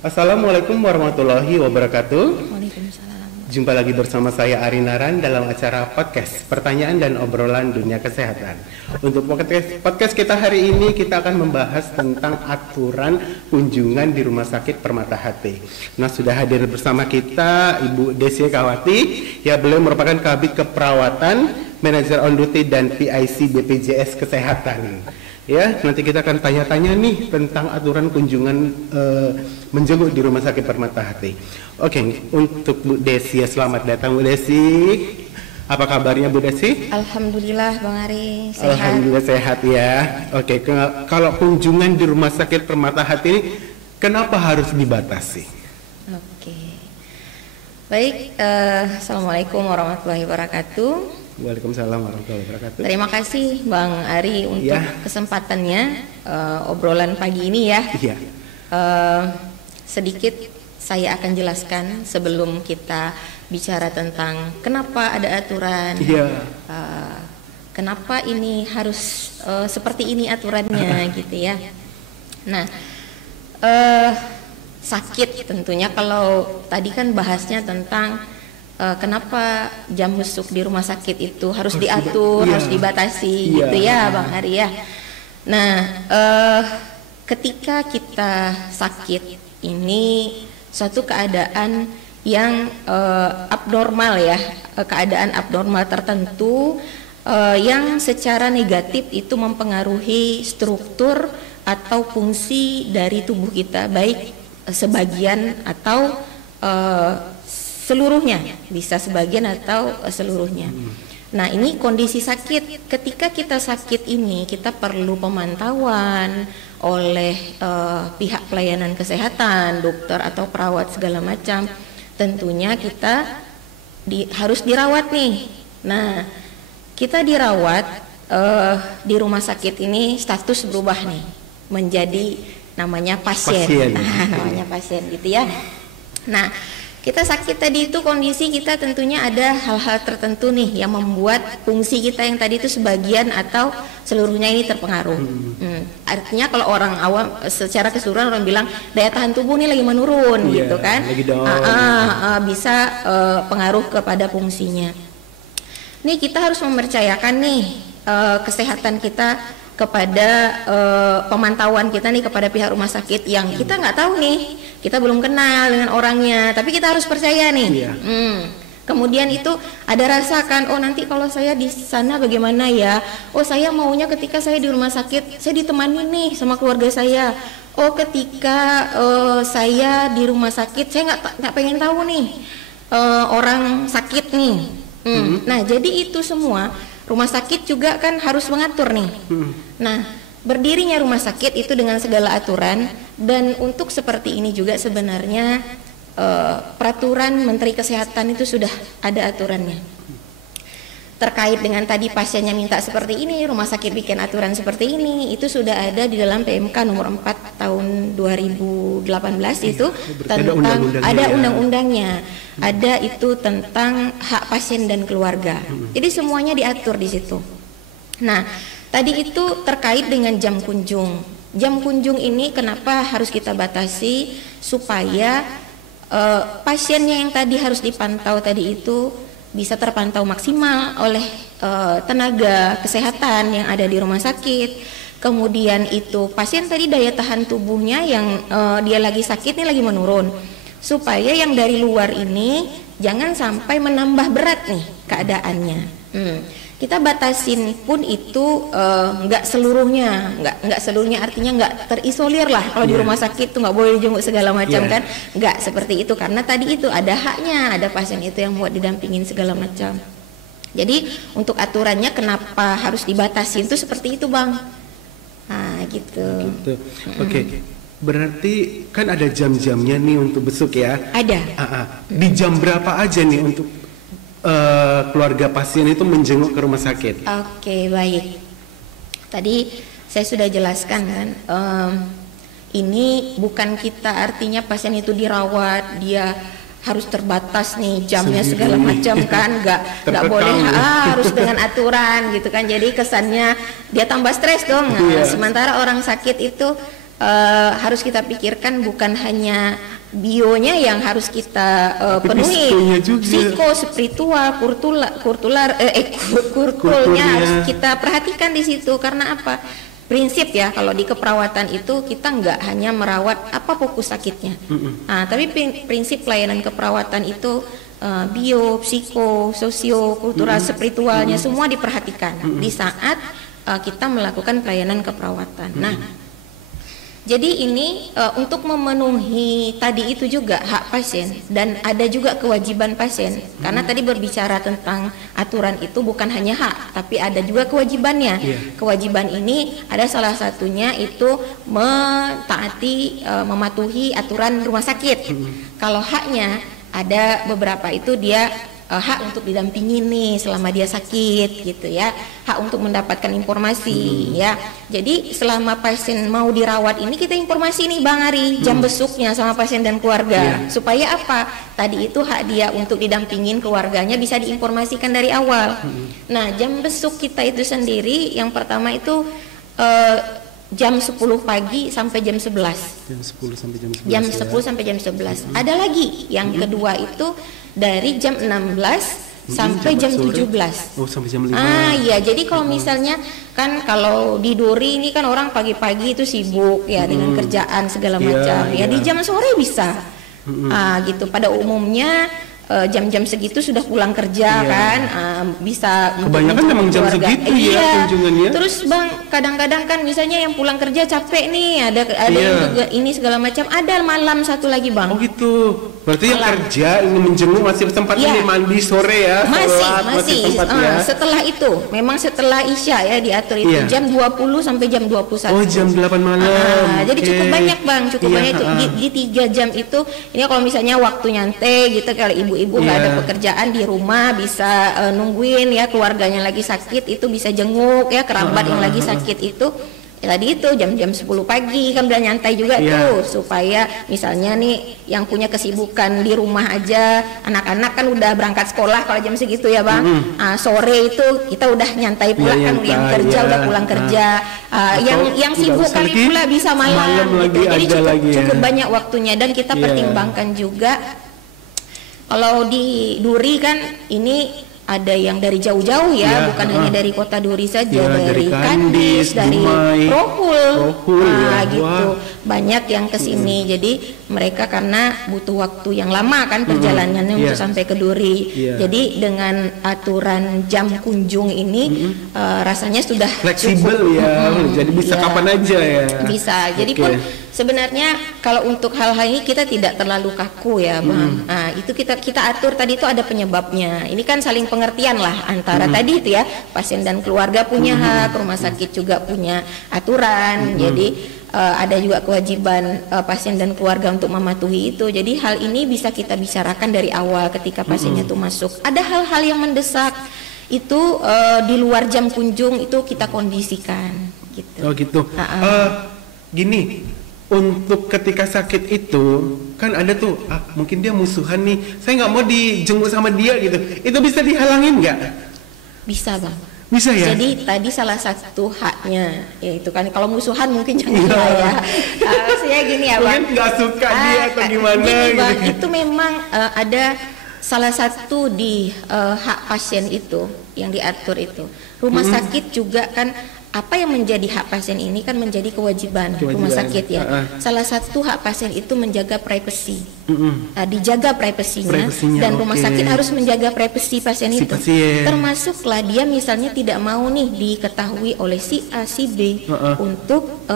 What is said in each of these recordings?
Assalamualaikum warahmatullahi wabarakatuh. Waalaikumsalam. Jumpa lagi bersama saya Ari Naran dalam acara podcast Pertanyaan dan Obrolan Dunia Kesehatan. Untuk podcast kita hari ini kita akan membahas tentang aturan kunjungan di Rumah Sakit Permata Hati. Nah, sudah hadir bersama kita Ibu Desi Kawati, ya, beliau merupakan Kabid Keperawatan, Manajer On Duty dan PIC BPJS Kesehatan. Ya, nanti kita akan tanya-tanya nih tentang aturan kunjungan menjenguk di Rumah Sakit Permata Hati. Oke, untuk Bu Desi, ya, selamat datang Bu Desi. Apa kabarnya Bu Desi? Alhamdulillah Bang Ari, sehat. Alhamdulillah sehat ya. Oke, kalau kunjungan di Rumah Sakit Permata Hati ini kenapa harus dibatasi? Oke. Baik, Assalamualaikum warahmatullahi wabarakatuh. Waalaikumsalam warahmatullahi wabarakatuh. Terima kasih Bang Ari untuk kesempatannya obrolan pagi ini ya. Iya. Sedikit saya akan jelaskan sebelum kita bicara tentang kenapa ada aturan, kenapa ini harus seperti ini aturannya gitu ya. Nah, sakit tentunya kalau tadi kan bahasnya tentang kenapa jam masuk di rumah sakit itu harus diatur, harus dibatasi gitu ya Bang Ari ya. Nah, ketika kita sakit ini suatu keadaan yang abnormal ya, keadaan abnormal tertentu yang secara negatif itu mempengaruhi struktur atau fungsi dari tubuh kita, baik sebagian atau seluruhnya, bisa sebagian atau seluruhnya. Nah, ini kondisi sakit. Ketika kita sakit ini, kita perlu pemantauan oleh pihak pelayanan kesehatan, dokter atau perawat segala macam. Tentunya kita harus dirawat nih. Nah, kita dirawat di rumah sakit ini status berubah nih, menjadi namanya pasien. Namanya pasien gitu ya. Nah, kita sakit tadi itu kondisi kita tentunya ada hal-hal tertentu nih yang membuat fungsi kita yang tadi itu sebagian atau seluruhnya ini terpengaruh. Artinya kalau orang awam secara keseluruhan orang bilang daya tahan tubuh ini lagi menurun gitu kan, bisa pengaruh kepada fungsinya. Nih kita harus mempercayakan nih kesehatan kita kepada pemantauan kita nih kepada pihak rumah sakit yang kita nggak tahu nih, kita belum kenal dengan orangnya, tapi kita harus percaya nih. Kemudian itu ada rasakan, oh nanti kalau saya di sana bagaimana ya, oh saya maunya ketika saya di rumah sakit saya ditemani nih sama keluarga saya, oh ketika saya di rumah sakit saya nggak pengen tahu nih orang sakit nih. Nah jadi itu semua rumah sakit juga kan harus mengatur nih. Nah, berdirinya rumah sakit itu dengan segala aturan, dan untuk seperti ini juga sebenarnya peraturan Menteri Kesehatan itu sudah ada aturannya. Terkait dengan tadi pasiennya minta seperti ini, rumah sakit bikin aturan seperti ini, itu sudah ada di dalam PMK nomor 4 tahun 2018 itu tentang ada undang-undangnya. Ada itu tentang hak pasien dan keluarga. Jadi semuanya diatur di situ. Nah, tadi itu terkait dengan jam kunjung. Jam kunjung ini kenapa harus kita batasi supaya pasiennya yang tadi harus dipantau tadi itu bisa terpantau maksimal oleh tenaga kesehatan yang ada di rumah sakit. Kemudian itu pasien tadi daya tahan tubuhnya yang dia lagi sakit ini lagi menurun, supaya yang dari luar ini jangan sampai menambah berat nih keadaannya. Kita batasin pun itu nggak seluruhnya, nggak seluruhnya artinya nggak terisolir lah. Kalau di rumah sakit tuh nggak boleh jenguk segala macam kan, nggak seperti itu, karena tadi itu ada haknya, ada pasien itu yang buat didampingin segala macam. Jadi untuk aturannya kenapa harus dibatasi itu seperti itu Bang. Nah gitu. Oke. Berarti kan ada jam-jamnya nih untuk besuk ya? Ada. Di jam berapa aja nih untuk keluarga pasien itu menjenguk ke rumah sakit? Oke, baik. Tadi saya sudah jelaskan kan, ini bukan kita artinya pasien itu dirawat, dia harus terbatas nih jamnya segala macam kan, nggak boleh harus dengan aturan gitu kan, jadi kesannya dia tambah stres dong. Sementara orang sakit itu harus kita pikirkan bukan hanya bionya yang harus kita penuhi, psiko, spiritual, kulturnya harus kita perhatikan di situ. Karena apa? Prinsip ya, kalau di keperawatan itu kita nggak hanya merawat apa fokus sakitnya, tapi prinsip pelayanan keperawatan itu bio, psiko, sosio, kultural, spiritualnya semua diperhatikan di saat kita melakukan pelayanan keperawatan. Nah, jadi ini untuk memenuhi tadi itu juga hak pasien dan ada juga kewajiban pasien. Karena tadi berbicara tentang aturan itu bukan hanya hak, tapi ada juga kewajibannya. Kewajiban ini ada salah satunya itu mentaati, mematuhi aturan rumah sakit. Kalau haknya ada beberapa itu dia hak untuk didampingi nih selama dia sakit gitu ya, hak untuk mendapatkan informasi ya. Jadi selama pasien mau dirawat ini kita informasi nih Bang Ari jam besuknya sama pasien dan keluarga, supaya apa? Tadi itu hak dia untuk didampingin keluarganya bisa diinformasikan dari awal. Nah, jam besuk kita itu sendiri yang pertama itu jam 10 pagi sampai jam 11. Jam 10 sampai jam 11. Jam 10 sampai jam 11. Ada lagi yang kedua itu dari jam 16 sampai jam 17. Oh, sampai jam 5. Iya, jadi kalau misalnya kan kalau di Duri ini kan orang pagi-pagi itu sibuk ya dengan kerjaan segala macam. Ya di jam sore bisa. Gitu. Pada umumnya jam-jam segitu sudah pulang kerja kan, bisa kebanyakan memang jam segitu ya kunjungannya. Terus Bang, kadang-kadang kan misalnya yang pulang kerja capek nih, ada yang ini segala macam, ada malam satu lagi Bang. Oh gitu, berarti yang kerja ini menjenguk masih sempat ini mandi sore ya? Masih sempat, setelah itu, memang setelah Isya ya diatur itu jam 20 sampai jam 21. Oh, jam 8 malam. Jadi cukup banyak Bang, cukup banyak itu di 3 jam itu. Ini kalau misalnya waktu nyantai gitu, kalau ibu nggak ada pekerjaan di rumah bisa nungguin ya keluarganya lagi sakit itu bisa jenguk ya kerabat yang lagi sakit itu. Ya, tadi itu jam-jam 10 pagi kan udah nyantai juga tuh, supaya misalnya nih yang punya kesibukan di rumah aja, anak-anak kan udah berangkat sekolah kalau jam segitu ya Bang. Sore itu kita udah nyantai pula kan, yang kerja udah pulang kerja. Yang sibuk kali pula bisa malam gitu. Jadi cukup banyak waktunya dan kita pertimbangkan juga. Kalau di Duri kan ini ada yang dari jauh-jauh ya, bukan hanya dari kota Duri saja, dari Kandis, dari Rohul, gitu. Banyak yang kesini. Jadi mereka karena butuh waktu yang lama kan perjalanannya untuk sampai ke Duri. Jadi dengan aturan jam kunjung ini rasanya sudah fleksibel ya. Jadi bisa kapan aja ya. Bisa. Jadi pun sebenarnya kalau untuk hal-hal ini kita tidak terlalu kaku ya Bang. Nah, itu kita atur tadi itu ada penyebabnya. Ini kan saling pengertian lah antara tadi itu ya, pasien dan keluarga punya hak, rumah sakit juga punya aturan. Jadi ada juga kewajiban pasien dan keluarga untuk mematuhi itu. Jadi hal ini bisa kita bicarakan dari awal ketika pasiennya itu masuk. Ada hal-hal yang mendesak itu di luar jam kunjung itu kita kondisikan gitu. Oh gitu. Gini, untuk ketika sakit itu kan ada tuh mungkin dia musuhan nih, saya nggak mau dijenguk sama dia gitu, itu bisa dihalangin nggak? Bisa Bang, bisa ya. Jadi tadi salah satu haknya yaitu kan kalau musuhan mungkin jangan ya. Maksudnya gini ya Bang, mungkin nggak suka dia atau gimana gini, Bang, gitu. itu memang ada salah satu di hak pasien itu yang diatur itu. Rumah sakit juga kan apa yang menjadi hak pasien ini kan menjadi kewajiban rumah sakit ya. Salah satu hak pasien itu menjaga privasi, dijaga privasinya dan rumah sakit harus menjaga privasi pasien itu. Termasuklah dia misalnya tidak mau nih diketahui oleh si A, si B untuk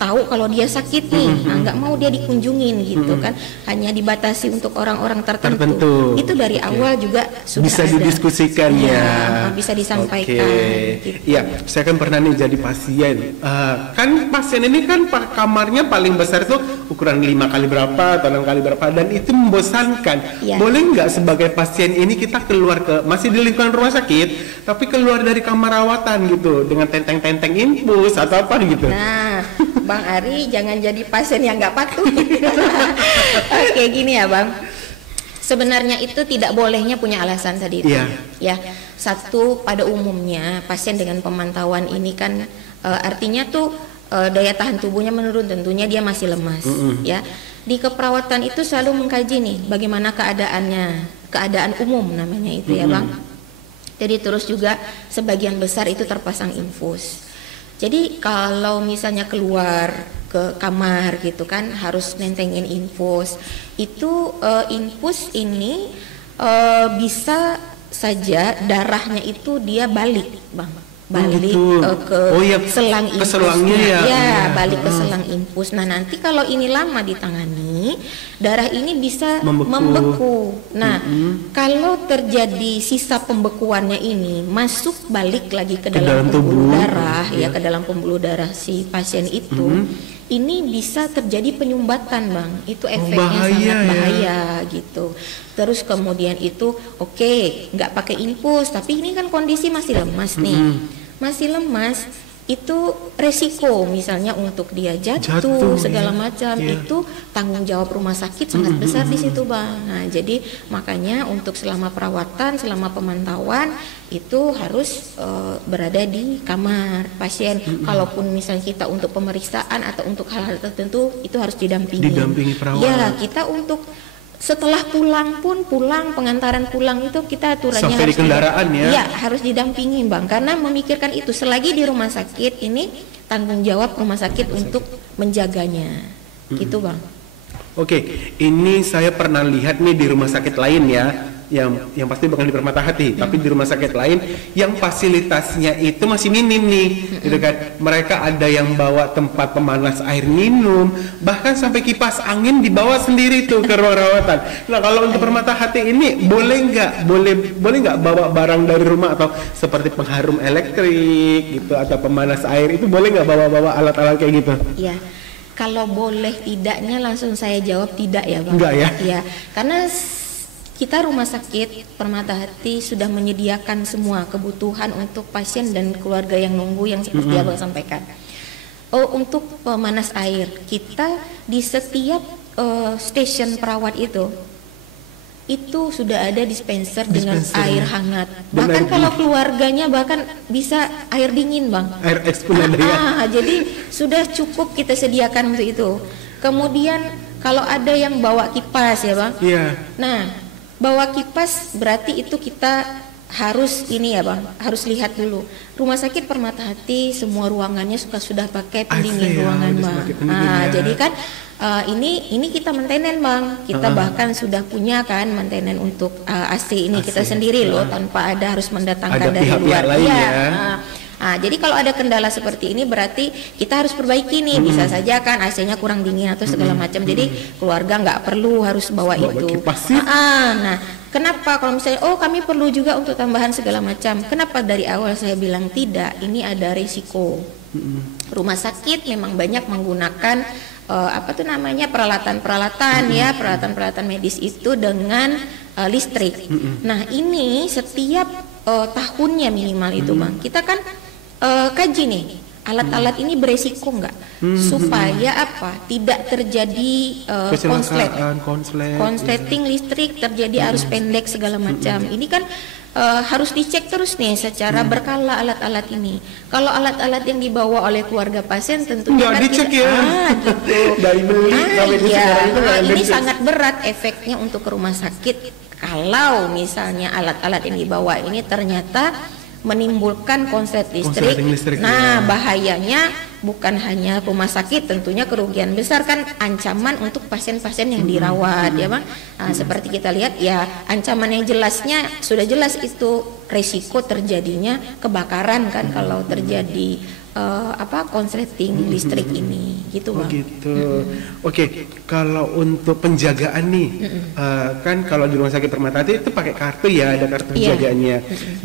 tahu kalau dia sakit nih, nggak mau dia dikunjungin gitu kan, hanya dibatasi untuk orang-orang tertentu. Itu dari awal juga sudah bisa ada. Didiskusikan ya, bisa disampaikan. Iya, gitu. Saya kan pernah nih jadi pasien. Kan pasien ini kan kamarnya paling besar tuh ukuran 5 kali berapa atau 6 kali berapa, dan itu membosankan. Boleh nggak sebagai pasien ini kita keluar masih di lingkungan rumah sakit, tapi keluar dari kamar rawatan gitu dengan tenteng-tenteng infus atau apa gitu? Nah, Bang Ari jangan jadi pasien yang nggak patuh. Kayak gini ya Bang. Sebenarnya itu tidak bolehnya punya alasan tadi itu. Iya. Ya, satu pada umumnya pasien dengan pemantauan ini kan artinya tuh daya tahan tubuhnya menurun, tentunya dia masih lemas. Ya, di keperawatan itu selalu mengkaji nih bagaimana keadaannya, keadaan umum namanya itu ya Bang. Jadi terus juga sebagian besar itu terpasang infus. Jadi kalau misalnya keluar ke kamar gitu kan harus nentengin infus. Itu infus ini bisa saja darahnya itu dia balik, Bang. Balik ke selang infusnya. Ya, balik ke selang infus. Nah, nanti kalau ini lama ditangani, darah ini bisa membeku. Nah, kalau terjadi sisa pembekuannya ini masuk balik lagi ke dalam pembuluh darah, ya ke dalam pembuluh darah si pasien itu, ini bisa terjadi penyumbatan, Bang. Itu efeknya sangat bahaya gitu. Terus kemudian itu nggak pakai infus, tapi ini kan kondisi masih lemas nih. Masih lemas, itu resiko misalnya untuk dia jatuh segala macam, itu tanggung jawab rumah sakit sangat besar di situ, Bang. Nah, jadi makanya untuk selama perawatan, selama pemantauan itu harus berada di kamar pasien. Kalaupun misalnya kita untuk pemeriksaan atau untuk hal-hal tertentu itu harus didampingi perawat. Ya, kita untuk setelah pulang pengantaran pulang itu kita aturannya sampai harus di kendaraan ya harus didampingi, Bang, karena memikirkan itu selagi di rumah sakit ini tanggung jawab rumah sakit untuk menjaganya gitu, Bang. Ini saya pernah lihat nih di rumah sakit lain ya, yang pasti bukan di Permata Hati, tapi di rumah sakit lain yang fasilitasnya itu masih minim nih, gitu kan. Mereka ada yang bawa tempat pemanas air minum, bahkan sampai kipas angin dibawa sendiri tuh ke ruang rawatan. Nah, kalau untuk Permata Hati ini boleh nggak bawa barang dari rumah atau seperti pengharum elektrik gitu atau pemanas air itu boleh nggak bawa alat-alat kayak gitu? Iya. Kalau boleh tidaknya langsung saya jawab tidak ya, Bang. Enggak ya? Iya, karena kita rumah sakit Permata Hati sudah menyediakan semua kebutuhan untuk pasien dan keluarga yang nunggu yang seperti Abang sampaikan. Untuk pemanas air, kita di setiap stasiun perawat itu sudah ada dispenser dengan air hangat. Bahkan kalau keluarganya bahkan bisa air dingin, Bang. Air eksponen ya. Jadi sudah cukup kita sediakan untuk itu. Kemudian kalau ada yang bawa kipas ya, Bang. Iya. Nah, bawa kipas berarti itu kita harus ini ya, Bang, harus lihat dulu. Rumah sakit Permata Hati semua ruangannya sudah pakai pendingin ruangan, Bang. Jadi kan ini kita maintenance, Bang. Kita bahkan sudah punya kan maintenance untuk AC ini kita sendiri loh, tanpa ada harus mendatangkan ada dari luar. Jadi kalau ada kendala seperti ini berarti kita harus perbaiki nih. Bisa saja kan AC-nya kurang dingin atau segala macam. Jadi keluarga nggak perlu harus bawa itu. Nah, kenapa kalau misalnya kami perlu juga untuk tambahan segala macam? Kenapa dari awal saya bilang tidak? Ini ada risiko. Rumah sakit memang banyak menggunakan peralatan medis itu dengan listrik. Nah, ini setiap tahunnya minimal itu, Bang. Kita kan kaji nih, alat-alat ini beresiko nggak, supaya tidak terjadi konsleting listrik, terjadi arus pendek segala macam. Ini kan harus dicek terus nih secara berkala alat-alat ini. Kalau alat-alat yang dibawa oleh keluarga pasien tentunya nggak dicek gitu. Dari beli sampai ini sangat berat efeknya untuk ke rumah sakit kalau misalnya alat-alat yang dibawa ini ternyata menimbulkan konslet listrik. Nah, bahayanya bukan hanya rumah sakit, tentunya kerugian besar kan, ancaman untuk pasien-pasien yang dirawat ya, Bang. Seperti kita lihat ya, ancaman yang jelasnya sudah jelas itu resiko terjadinya kebakaran kan kalau terjadi konsleting listrik ini gitu, Bang. Kalau untuk penjagaan nih, kan kalau di rumah sakit Permata Hati itu pakai kartu ya, ada kartu penjagaannya.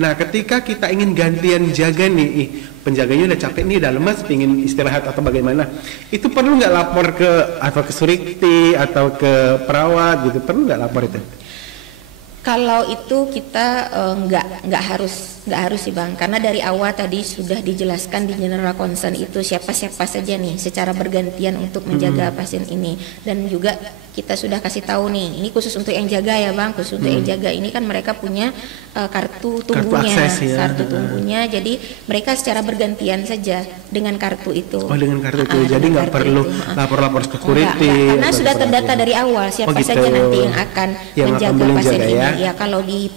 Nah, ketika kita ingin gantian jaga nih, penjaganya udah capek nih, udah lemas, ingin istirahat atau bagaimana, itu perlu nggak lapor ke surikti atau ke perawat gitu, perlu nggak lapor itu? Kalau itu kita nggak harus sih Bang, karena dari awal tadi sudah dijelaskan di general concern itu siapa saja nih secara bergantian untuk menjaga pasien ini, dan juga kita sudah kasih tahu nih ini khusus untuk yang jaga ya Bang, khusus untuk yang jaga ini kan mereka punya kartu tunggunya, kartu tunggunya, jadi mereka secara bergantian saja dengan kartu itu. Oh dengan kartu itu, jadi nggak perlu lapor-lapor security. Karena sudah terdata dari awal siapa saja nanti yang akan menjaga pasien ini. Ya kalau di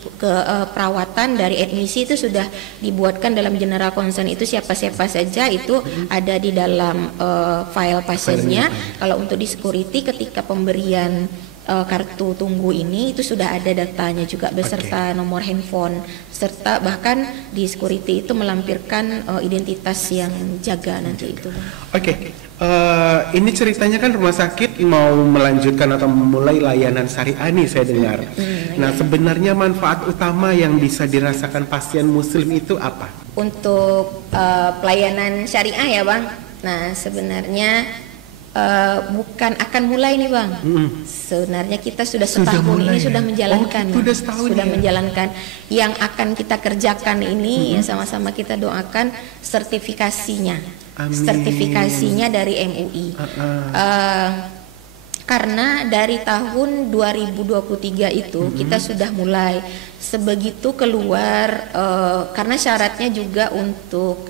perawatan dari admisi itu sudah dibuatkan dalam general concern itu siapa saja itu ada di dalam file pasiennya. Kalau untuk di security ketika pemberian kartu tunggu ini itu sudah ada datanya juga beserta nomor handphone, serta bahkan di security itu melampirkan identitas yang jaga nanti itu. Ini ceritanya kan rumah sakit mau melanjutkan atau memulai layanan syariah nih saya dengar. Nah sebenarnya manfaat utama yang bisa dirasakan pasien muslim itu apa? Untuk pelayanan syariah ya Bang. Nah sebenarnya bukan akan mulai nih Bang. Sebenarnya kita sudah setahun ini sudah menjalankan. Sudah menjalankan. Yang akan kita kerjakan ini ya sama-sama kita doakan sertifikasinya. Amin. Sertifikasinya dari MUI. Karena dari tahun 2023 itu kita sudah mulai sebegitu keluar karena syaratnya juga untuk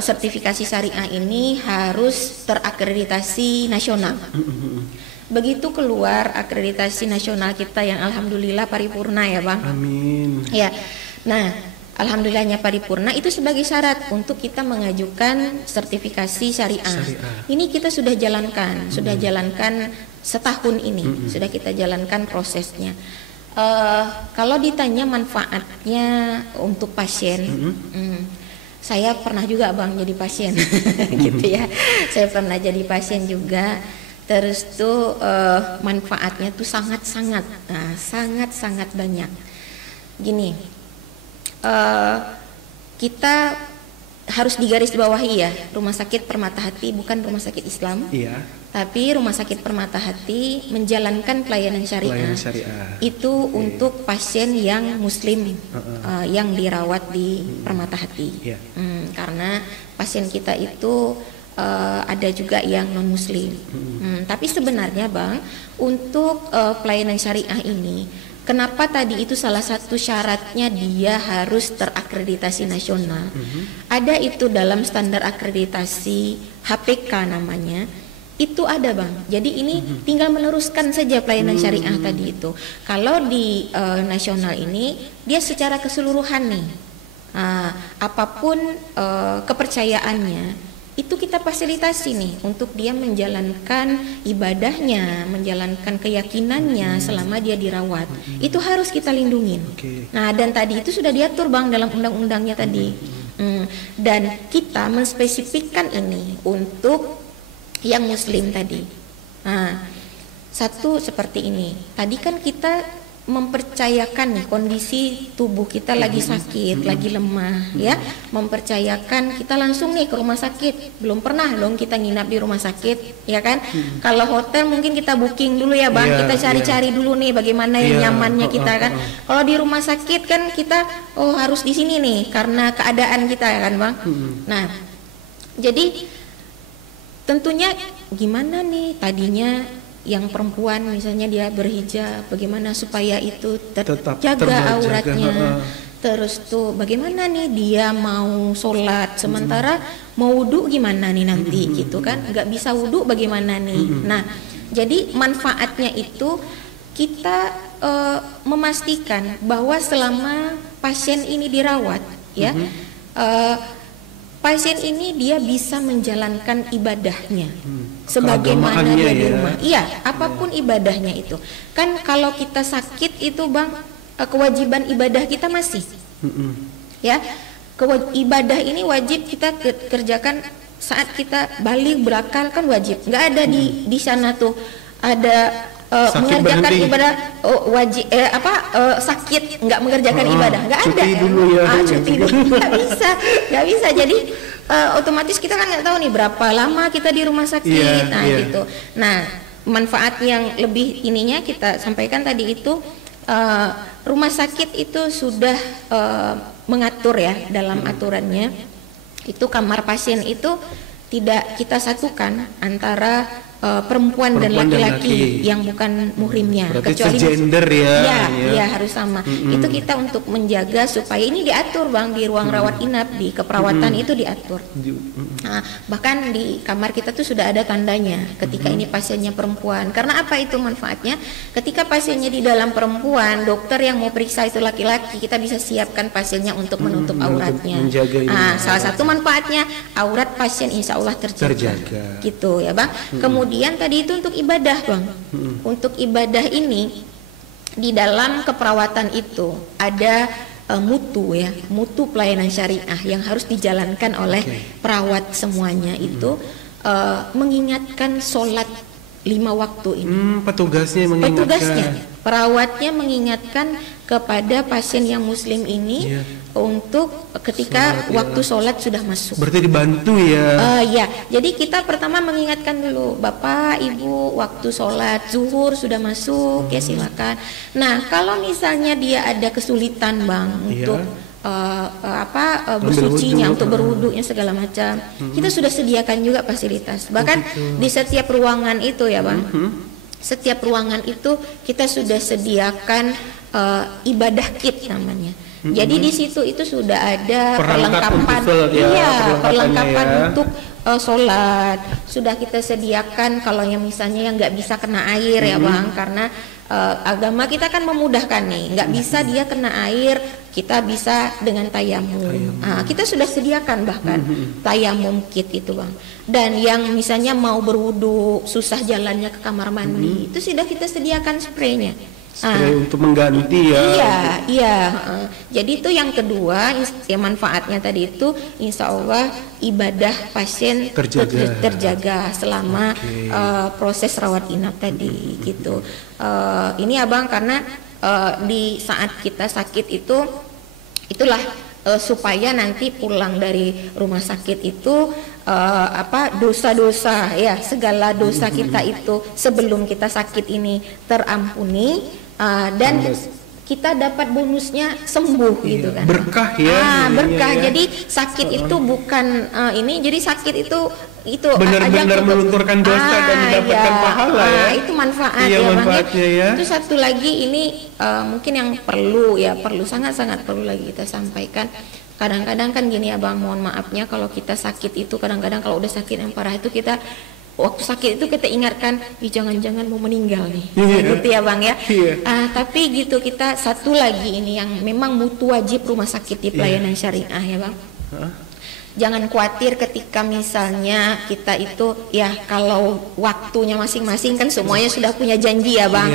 sertifikasi syariah ini harus terakreditasi nasional. Begitu keluar akreditasi nasional kita yang alhamdulillah paripurna ya Bang. Amin. Ya. Nah, alhamdulillahnya paripurna itu sebagai syarat untuk kita mengajukan sertifikasi syariah. Ini kita sudah jalankan, setahun ini sudah kita jalankan prosesnya. Kalau ditanya manfaatnya untuk pasien, saya pernah juga Bang jadi pasien, gitu ya. Saya pernah jadi pasien juga. Terus tuh manfaatnya tuh sangat-sangat banyak. Gini. Kita harus digarisbawahi ya, Rumah Sakit Permata Hati bukan rumah sakit Islam, tapi Rumah Sakit Permata Hati menjalankan pelayanan syariah. Itu untuk pasien yang muslim yang dirawat di Permata Hati. Karena pasien kita itu ada juga yang non muslim. Tapi sebenarnya Bang, untuk pelayanan syariah ini, kenapa tadi itu salah satu syaratnya dia harus terakreditasi nasional. Ada itu dalam standar akreditasi HPK namanya. Itu ada Bang. Jadi ini tinggal meneruskan saja pelayanan syariah tadi itu. Kalau di nasional ini dia secara keseluruhan nih. Apapun kepercayaannya itu kita fasilitasi nih untuk dia menjalankan ibadahnya, menjalankan keyakinannya selama dia dirawat. Itu harus kita lindungin. Nah, dan tadi itu sudah diatur Bang dalam undang-undangnya tadi. Dan kita menspesifikkan ini untuk yang muslim tadi. Nah, satu seperti ini. Tadi kan kita mempercayakan nih kondisi tubuh kita lagi sakit, lagi lemah ya, mempercayakan kita langsung nih ke rumah sakit. Belum pernah dong kita nginap di rumah sakit ya kan. Kalau hotel mungkin kita booking dulu ya Bang, kita cari-cari dulu nih bagaimana yang nyamannya kita kan. Kalau di rumah sakit kan kita harus di sini nih karena keadaan kita ya kan Bang. Nah, jadi tentunya gimana nih tadinya yang perempuan misalnya dia berhijab, bagaimana supaya itu tetap jaga auratnya. Terus tuh bagaimana nih dia mau sholat sementara mau wudhu gimana nih nanti gitu kan, nggak bisa wudhu bagaimana nih. Nah jadi manfaatnya itu kita memastikan bahwa selama pasien ini dirawat ya, pasien ini dia bisa menjalankan ibadahnya sebagaimana dia di rumah. Iya, apapun ibadahnya itu. Kan kalau kita sakit itu Bang, kewajiban ibadah kita masih. Ya. Ibadah ini wajib kita kerjakan saat kita balik berakal kan wajib. Enggak ada di sana tuh ada mengerjakan ibadah wajib sakit nggak mengerjakan ibadah nggak ada cuti dulu nggak bisa jadi otomatis kita kan nggak tahu nih berapa lama kita di rumah sakit gitu. Nah manfaat yang lebih ininya kita sampaikan tadi itu uh, rumah sakit itu sudah mengatur ya dalam aturannya, itu kamar pasien itu tidak kita satukan antara perempuan dan laki-laki yang bukan muhrimnya. Berarti kecuali gender ya. Ya harus sama. Itu kita untuk menjaga supaya ini diatur Bang di ruang rawat inap, di keperawatan itu diatur. Nah, bahkan di kamar kita tuh sudah ada tandanya ketika ini pasiennya perempuan. Karena apa itu manfaatnya? Ketika pasiennya di dalam perempuan, dokter yang mau periksa itu laki-laki, kita bisa siapkan pasiennya untuk menutup auratnya. Salah satu manfaatnya aurat pasien insya Allah terjaga. Gitu ya Bang. Kemudian tadi itu untuk ibadah Bang. Untuk ibadah ini di dalam keperawatan itu ada mutu pelayanan syariah yang harus dijalankan oleh perawat semuanya itu mengingatkan sholat 5 waktu ini. Petugasnya perawatnya mengingatkan kepada pasien yang muslim ini untuk ketika waktu sholat sudah masuk. Berarti dibantu ya? Ya, jadi kita pertama mengingatkan dulu, Bapak, Ibu, waktu sholat zuhur sudah masuk, ya silakan. Nah, kalau misalnya dia ada kesulitan Bang untuk bersucinya, untuk berwudunya segala macam, kita sudah sediakan juga fasilitas. Bahkan di setiap ruangan itu ya Bang, setiap ruangan itu kita sudah sediakan ibadah kit namanya. Jadi di situ itu sudah ada perlengkapan untuk sholat. Sudah kita sediakan kalau yang misalnya yang nggak bisa kena air ya Bang, karena agama kita kan memudahkan nih, nggak bisa dia kena air, kita bisa dengan tayamum. Kita sudah sediakan bahkan tayamum kit itu Bang. Dan yang misalnya mau berwudu susah jalannya ke kamar mandi, itu sudah kita sediakan spraynya. Untuk mengganti ya. Iya. Jadi itu yang kedua, ya manfaatnya tadi itu insya Allah ibadah pasien terjaga selama proses rawat inap tadi gitu. Ini Abang karena di saat kita sakit itulah supaya nanti pulang dari rumah sakit itu dosa-dosa ya, segala dosa kita itu sebelum kita sakit ini terampuni, dan kita dapat bonusnya sembuh gitu kan. Berkah ya. Berkah. Jadi sakit itu bukan jadi sakit itu benar-benar melunturkan dosa dan mendapatkan pahala ya. Itu manfaat manfaatnya ya. Itu satu lagi ini mungkin yang perlu sangat-sangat perlu lagi kita sampaikan. Kadang-kadang kan gini ya Bang, mohon maafnya kalau kita sakit itu kadang-kadang kalau udah sakit yang parah itu kita waktu sakit itu kita ingatkan, jangan-jangan mau meninggal nih, gitu ya Bang ya. Tapi gitu kita satu lagi ini yang memang mutu wajib rumah sakit di pelayanan syariah ya Bang. Jangan khawatir ketika misalnya kita itu ya kalau waktunya masing-masing kan semuanya sudah punya janji ya Bang,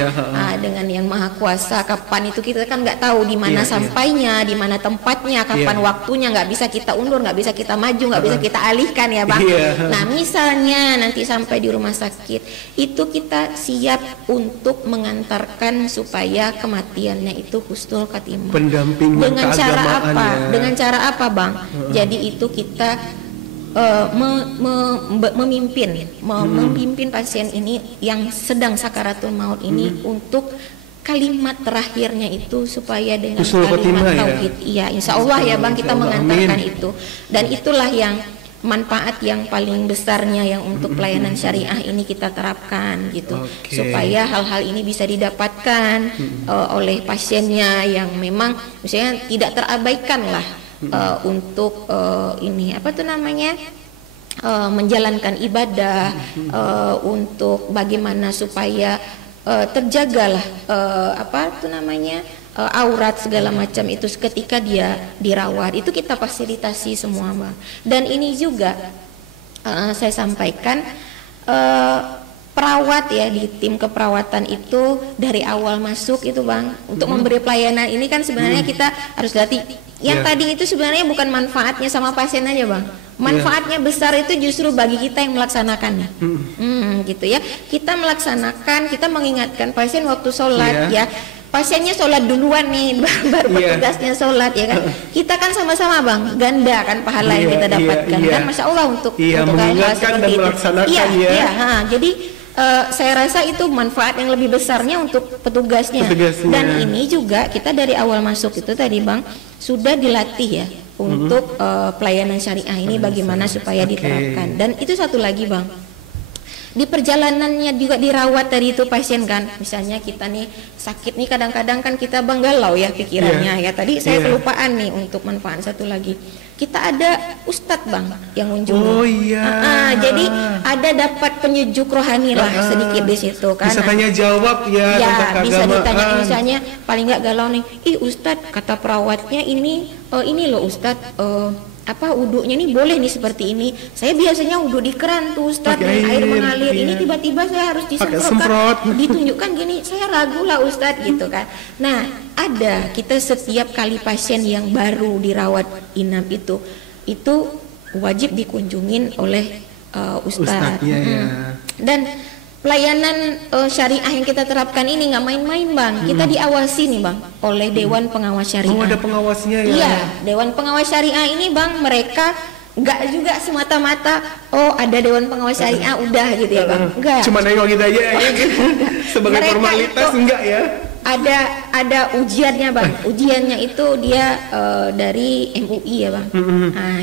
dengan yang maha kuasa. Kapan itu kita kan nggak tahu di mana sampainya, di mana tempatnya, kapan waktunya, nggak bisa kita undur, nggak bisa kita maju, nggak bisa kita alihkan ya Bang. Nah misalnya nanti sampai di rumah sakit itu kita siap untuk mengantarkan supaya kematiannya itu husnul khatimah. Pendampingan dengan cara apa? Ya. Dengan cara apa Bang? Jadi itu kita memimpin pasien ini yang sedang sakaratul maut ini untuk kalimat terakhirnya itu supaya dengan kalimat tauhid. Iya, insya Allah ya Bang kita mengantarkan itu. Dan itulah yang manfaat yang paling besarnya yang untuk pelayanan syariah ini kita terapkan gitu, supaya hal-hal ini bisa didapatkan oleh pasiennya yang memang misalnya tidak terabaikan lah. Untuk menjalankan ibadah, untuk bagaimana supaya terjagalah aurat segala macam itu ketika dia dirawat, itu kita fasilitasi semua Bang. Dan ini juga saya sampaikan perawat ya di tim keperawatan itu dari awal masuk itu Bang untuk memberi pelayanan ini kan sebenarnya kita harus latih. Yang tadi itu sebenarnya bukan manfaatnya sama pasien aja Bang, manfaatnya besar itu justru bagi kita yang melaksanakannya. Gitu ya, kita melaksanakan, kita mengingatkan pasien waktu sholat ya. Pasiennya sholat duluan nih, baru petugasnya sholat ya kan. Kita kan sama-sama Bang, ganda kan pahala yang kita dapatkan kan, Masya Allah untuk hal-hal seperti itu. Jadi saya rasa itu manfaat yang lebih besarnya untuk petugasnya. Dan ini juga kita dari awal masuk itu tadi Bang sudah dilatih ya untuk pelayanan syariah ini bagaimana supaya diterapkan. Dan itu satu lagi Bang, di perjalanannya juga dirawat tadi itu pasien kan, misalnya kita nih sakit nih kadang-kadang kan kita Bang galau ya pikirannya ya, tadi saya kelupaan nih untuk manfaat satu lagi, kita ada ustadz Bang yang kunjungi. Jadi ada dapat penyejuk rohani lah sedikit di situ kan, bisa tanya jawab ya, bisa ditanya misalnya paling nggak galau nih, ustadz kata perawatnya ini loh ustadz, apa wudhunya nih boleh nih seperti ini, saya biasanya wudhu di keran tuh Ustadz, air mengalir, ini tiba-tiba saya harus disemprotkan, ditunjukkan gini, saya ragu lah Ustadz gitu kan. Nah ada, kita setiap kali pasien yang baru dirawat inap itu wajib dikunjungin oleh Ustadz. Dan pelayanan syariah yang kita terapkan ini nggak main-main Bang, kita diawasi nih Bang oleh Dewan Pengawas Syariah. Oh ada pengawasnya ya? Iya, Dewan Pengawas Syariah ini Bang, mereka nggak juga semata-mata ada Dewan Pengawas Syariah udah gitu ya Bang, enggak. Cuma nengok kita aja ya, sebagai mereka formalitas enggak ya? Ada ujiannya Bang, ujiannya itu dia dari MUI ya Bang,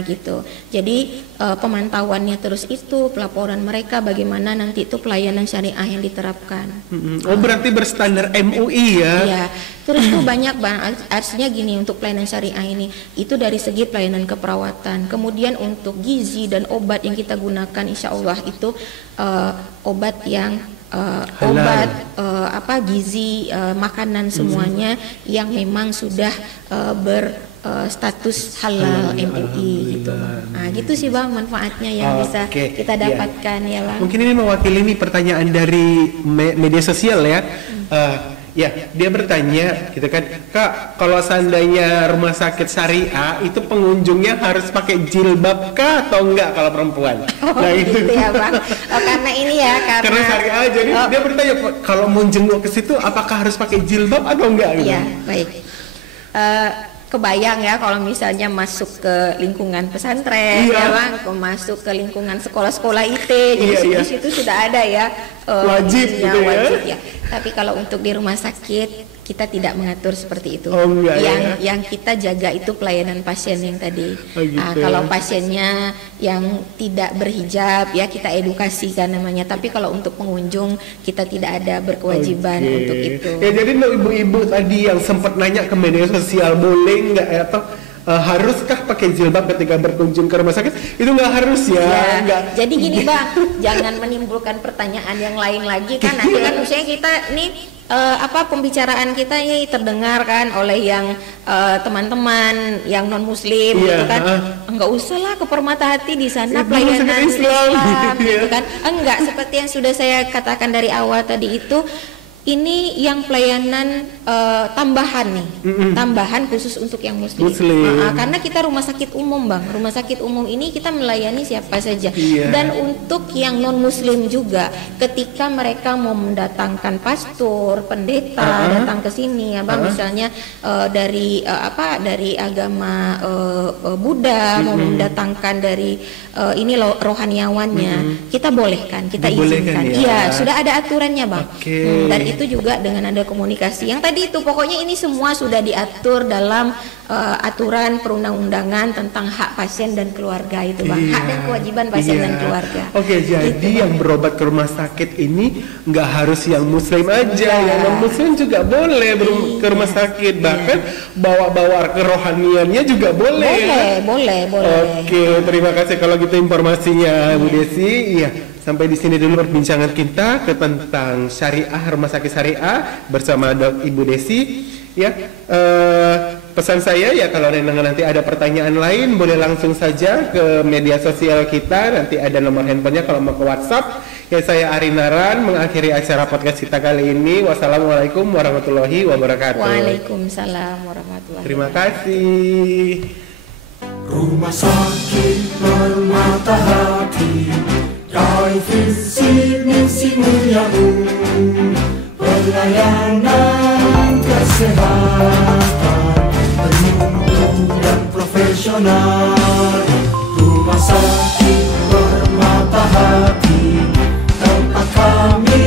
gitu. Jadi pemantauannya terus itu, pelaporan mereka bagaimana nanti itu pelayanan syariah yang diterapkan. Oh berarti berstandar MUI ya? Iya, terus tuh banyak Bang, artinya gini untuk pelayanan syariah ini, itu dari segi pelayanan keperawatan, kemudian untuk gizi dan obat yang kita gunakan insya Allah itu obat yang gizi, makanan semuanya yang memang sudah berstatus halal MUI gitu Bang. Nah gitu sih Bang manfaatnya yang bisa kita dapatkan ya Bang. Mungkin ini mewakili nih pertanyaan dari media sosial ya. Ya, dia bertanya gitu kan, Kak, kalau seandainya rumah sakit syariah itu pengunjungnya harus pakai jilbab kah atau enggak kalau perempuan? Nah itu ya Bang, karena ini ya karena syariah, jadi dia bertanya kalau mau jenguk ke situ apakah harus pakai jilbab atau enggak? Gitu? Iya, baik. Kebayang ya kalau misalnya masuk ke lingkungan pesantren ya Bang, masuk ke lingkungan sekolah-sekolah IT, jadi di situ sudah ada ya wajib gitu wajib ya. Tapi kalau untuk di rumah sakit kita tidak mengatur seperti itu. Yang kita jaga itu pelayanan pasien yang tadi. Kalau pasiennya yang tidak berhijab ya kita edukasikan namanya. Tapi kalau untuk pengunjung kita tidak ada berkewajiban untuk itu. Ya jadi untuk ibu-ibu tadi yang sempat nanya ke media sosial boleh nggak atau haruskah pakai jilbab ketika berkunjung ke rumah sakit? Itu nggak harus ya. Nggak. Jadi gini Bang, jangan menimbulkan pertanyaan yang lain lagi kan. Nanti kan misalnya kita nih pembicaraan kita ini terdengar kan oleh yang teman-teman yang non muslim gitu kan. Enggak usah lah ke Permata Hati di sana pelayanan Islam gitu kan. Enggak, seperti yang sudah saya katakan dari awal tadi itu, ini yang pelayanan tambahan nih, tambahan khusus untuk yang muslim. Karena kita rumah sakit umum Bang, rumah sakit umum ini kita melayani siapa saja. Dan untuk yang non muslim juga, ketika mereka mau mendatangkan pastor, pendeta datang ke sini ya Bang, misalnya dari agama Buddha mau mendatangkan dari ini rohaniawannya, kita bolehkan, kita izinkan. Iya, sudah ada aturannya Bang. Dan itu juga dengan ada komunikasi yang tadi itu, pokoknya ini semua sudah diatur dalam aturan perundang-undangan tentang hak pasien dan keluarga itu Bang, hak dan kewajiban pasien dan keluarga. Jadi gitu, yang berobat ke rumah sakit ini nggak harus yang muslim aja, yang non muslim juga boleh ke rumah sakit, bahkan bawa-bawa kerohaniannya juga boleh. Boleh. Terima kasih kalau gitu informasinya Bu Desi. Iya. Sampai di sini dulu perbincangan kita tentang syariah, rumah sakit syariah bersama Ibu Desi. Ya, pesan saya ya kalau nanti ada pertanyaan lain boleh langsung saja ke media sosial kita. Nanti ada nomor handphonenya kalau mau ke WhatsApp. Ya, saya Arinaran mengakhiri acara podcast kita kali ini. Wassalamualaikum warahmatullahi wabarakatuh. Waalaikumsalam warahmatullahi wabarakatuh. Terima kasih. Rumah Sakit Permata Hati, raih visi misi muliamu, pelayanan kesehatan bermutu dan profesional. Rumah Sakit Permata Hati, tempat kami